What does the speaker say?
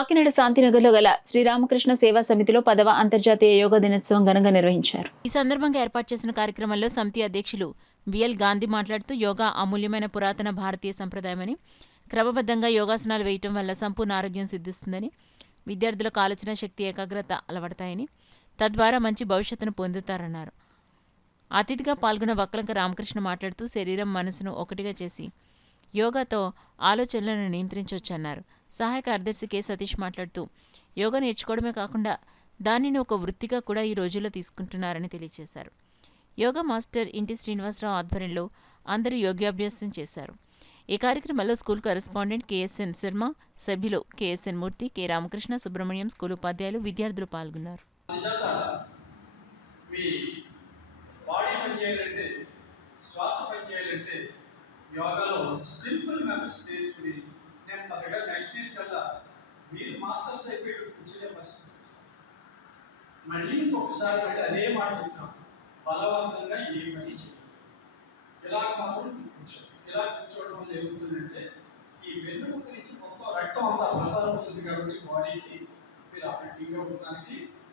కాకినాడ శాంతినగర్లో గల శ్రీరామకృష్ణ సేవా సమితిలో 10వ అంతర్జాతీయ యోగా దినోత్సవం ఘనంగా నిర్వహించారు. ఈ సందర్భంగా ఏర్పాటు చేసిన కార్యక్రమంలో సమితి అధ్యక్షులు బిఎల్ గాంధీ మాట్లాడుతూ యోగా అమూల్యమైన పురాతన భారతీయ సంప్రదాయమని, క్రమబద్ధంగా యోగాసనాలు వేయటం వల్ల సంపూర్ణ ఆరోగ్యం సిద్ధిస్తుందని, విద్యార్థులకు ఆలోచన శక్తి ఏకాగ్రత అలవడతాయని, తద్వారా మంచి భవిష్యత్తును పొందుతారన్నారు. అతిథిగా పాల్గొన్న వక్కలంక రామకృష్ణ మాట్లాడుతూ శరీరం మనసును ఒకటిగా చేసి యోగాతో ఆలోచనలను నియంత్రించవచ్చన్నారు. సహాయ కార్యదర్శి కె సతీష్ మాట్లాడుతూ యోగా నేర్చుకోవడమే కాకుండా దానిని ఒక వృత్తిగా కూడా ఈ రోజుల్లో తీసుకుంటున్నారని తెలియజేశారు. యోగా మాస్టర్ ఇంటి శ్రీనివాసరావు ఆధ్వర్యంలో అందరూ యోగాభ్యాసం చేశారు. ఈ కార్యక్రమంలో స్కూల్ కరెస్పాండెంట్ కెఎస్ఎన్ శర్మ, సభ్యులు కెఎస్ఎన్ మూర్తి, కె రామకృష్ణ, సుబ్రహ్మణ్యం, స్కూల్ ఉపాధ్యాయులు, విద్యార్థులు పాల్గొన్నారు. బాడీ పనిచేయాలంటే, శ్వాస పనిచేయాలంటే యోగాలో సింపుల్ మెథడ్స్ నేర్చుకుని నెమ్మదిగా నెక్స్ట్ వీక్ కల్లా మీరు మాస్టర్స్ అయిపోయి కూర్చునే పరిస్థితి. మళ్ళీ ఇంకొకసారి మళ్ళీ అదే మాట చెప్తాం, బలవంతంగా ఏ పని చేయాలి. ఇలా మాత్రం కూర్చోండి. ఇలా కూర్చోవడం వల్ల ఏమవుతుందంటే ఈ వెన్నుముక్క నుంచి మొత్తం రక్తం అంతా ప్రసారం అవుతుంది కాబట్టి బాడీకి మీరు ఆరోగ్యంగా ఉండడానికి